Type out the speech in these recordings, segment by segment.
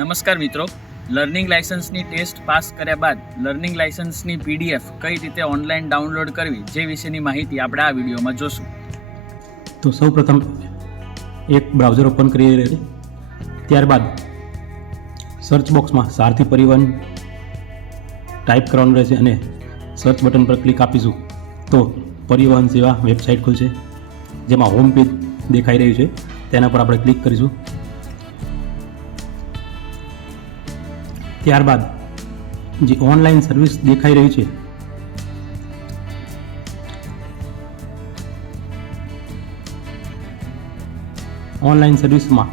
નમસ્કાર મિત્રો. Learning લાયસન્સની test pass કર્યા બાદ લર્નિંગ લાયસન્સની પીડીએફ કઈ રીતે ઓનલાઈન ડાઉનલોડ કરવી જે વિશેની માહિતી આપણે આ વિડીયોમાં જોશું. તો સૌ પ્રથમ એક બ્રાઉઝર ઓપન કરી છીએ ત્યારબાદ સર્ચ બોક્સમાં સારથી પરિવહન ટાઈપ કરવાનું રહેશે અને સર્ચ બટન પર ક્લિક આપીશું. તો પરિવહન સેવા વેબસાઇટ ખુલશે, જેમાં હોમ પેજ દેખાઈ રહ્યું છે. તેના પર આપણે ક્લિક કરીશું. ત્યારબાદ જે ઓનલાઈન સર્વિસ દેખાઈ રહી છે, ઓનલાઈન સર્વિસમાં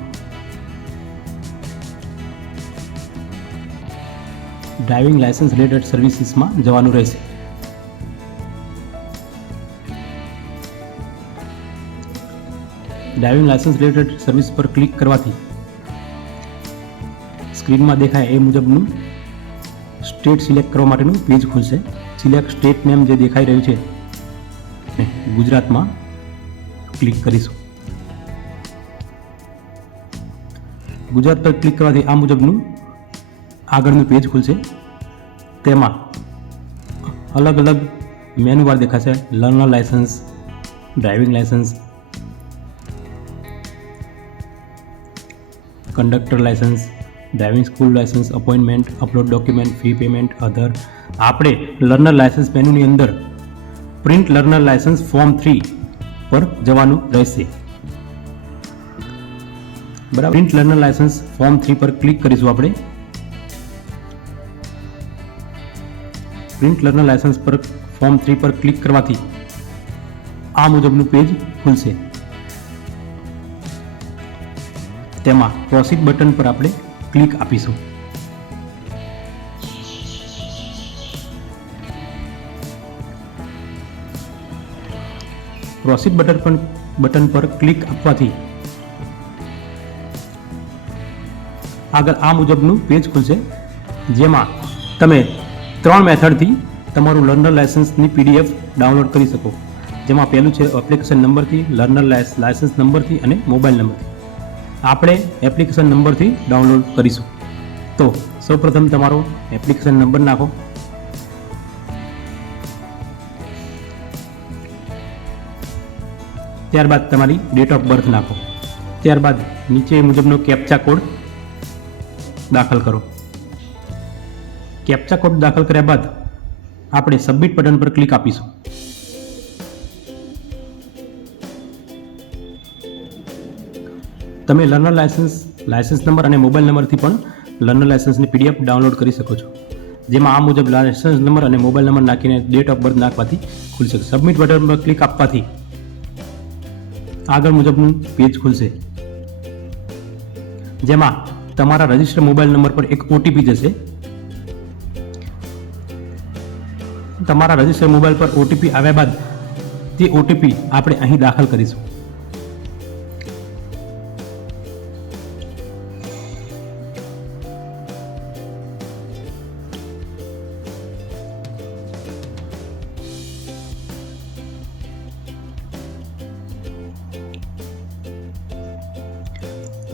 ડ્રાઇવિંગ લાયસન્સ રિલેટેડ સર્વિસીસમાં જવાનું રહેશે. ડ્રાઇવિંગ લાયસન્સ રિલેટેડ સર્વિસ પર ક્લિક કરવાથી સ્ક્રીનમાં દેખાય એ મુજબનું સ્ટેટ સિલેક્ટ કરવા માટેનું પેજ ખુલશે. સિલેક્ટ સ્ટેટ નેમ જે દેખાઈ રહ્યું છે ગુજરાતમાં ક્લિક કરીશું. ગુજરાત પર ક્લિક કરવાથી આ મુજબનું આગળનું પેજ ખુલશે. તેમાં અલગ અલગ મેનુવાર દેખાશે. Learner licence driving licence conductor licence driving school licence appointment upload document fee payment other આપણે લર્નર લાયસન્સ મેન્યુની અંદર print learner licence form three પર જવાનું રહેશે. બરાબર? Print learner licence form three પર ક્લિક કરીશું આપણે. પ્રિન્ટ લર્નર લાયસન્સ પર ફોર્મ થ્રી પર ક્લિક કરવાથી આ મુજબનું પેજ ખુલશે. તેમાં પ્રોસીડ બટન પર આપણે ક્લિક આપીશું. પ્રોસીડ બટન પર બટન પર ક્લિક આપવાથી આગળ આ મુજબનું પેજ ખુલશે, જેમાં તમે ત્રણ મેથડથી તમારું લર્નર લાયસન્સની પીડીએફ ડાઉનલોડ કરી શકો. જેમાં પહેલું છે એપ્લિકેશન નંબરથી લર્નર લાયસન્સ નંબરથી અને મોબાઈલ નંબરથી આપણે એપ્લિકેશન નંબરથી ડાઉનલોડ કરીશું. તો સૌપ્રથમ તમારો એપ્લિકેશન નંબર નાખો. ત્યારબાદ તમારી ડેટ ઓફ બર્થ નાખો. ત્યારબાદ નીચે મુજબનો કેપ્ચા કોડ દાખલ કરો. કેપ્ચા કોડ દાખલ કર્યા બાદ આપણે સબમિટ બટન પર ક્લિક આપીશું. તમે લર્નર લાયસન્સ લાયસન્સ નંબર અને મોબાઈલ નંબરથી પણ લર્નર લાયસન્સની પીડીએફ ડાઉનલોડ કરી શકો છો. જેમાં આ મુજબ લાયસન્સ નંબર અને મોબાઈલ નંબર નાખીને ડેટ ઓફ બર્થ નાખવાથી ખુલશે સબમિટ બટન પર ક્લિક આપવાથી આગળ મુજબનું પેજ ખુલશે. જેમાં તમારા રજિસ્ટર મોબાઈલ નંબર પર એક ઓટીપી જશે. તમારા રજિસ્ટર મોબાઈલ પર ઓટીપી આવ્યા બાદ તે ઓટીપી આપણે અહીં દાખલ કરીશું.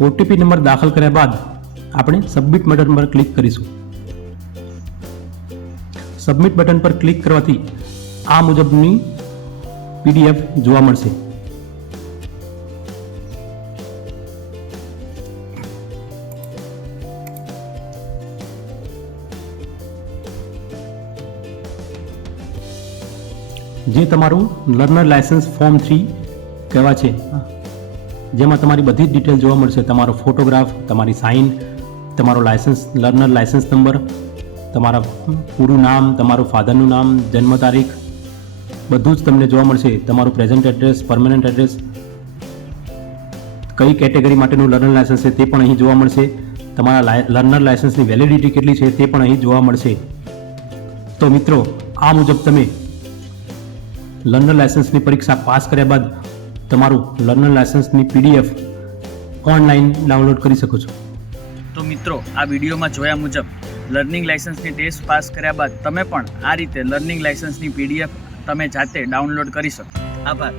ઓટીપી નંબર દાખલ કર્યા બાદ આપણે સબમિટ બટન પર ક્લિક કરીશું. સબમિટ બટન પર ક્લિક કરવાથી આ મુજબની પીડીએફ જોવા મળશે. જે તમારું લર્નર લાયસન્સ ફોર્મ થ્રી કહેવા છે. જેમાં તમારી બધી જ ડિટેલ જોવા મળશે. તમારો ફોટોગ્રાફ તમારી સાઇન તમારો લાયસન્સ લર્નર લાયસન્સ નંબર તમારા પૂરું નામ, તમારું ફાધરનું નામ, જન્મ તારીખ, બધું જ તમને જોવા મળશે. તમારું પ્રેઝન્ટ એડ્રેસ પરમનન્ટ એડ્રેસ કઈ કેટેગરી માટેનું લર્નર લાયસન્સ છે તે પણ અહીં જોવા મળશે. તમારા લર્નર લાયસન્સની વેલિડિટી કેટલી છે તે પણ અહીં જોવા મળશે. તો મિત્રો, આ મુજબ તમે લર્નર લાયસન્સની પરીક્ષા પાસ કર્યા બાદ તમારું લર્નર લાયસન્સની પીડીએફ ઓનલાઈન ડાઉનલોડ કરી શકો છો. તો મિત્રો, આ વિડીયોમાં જોયા મુજબ લર્નિંગ લાયસન્સની ટેસ્ટ પાસ કર્યા બાદ તમે પણ આ રીતે લર્નિંગ લાયસન્સની પીડીએફ તમે જાતે ડાઉનલોડ કરી શકો. આભાર.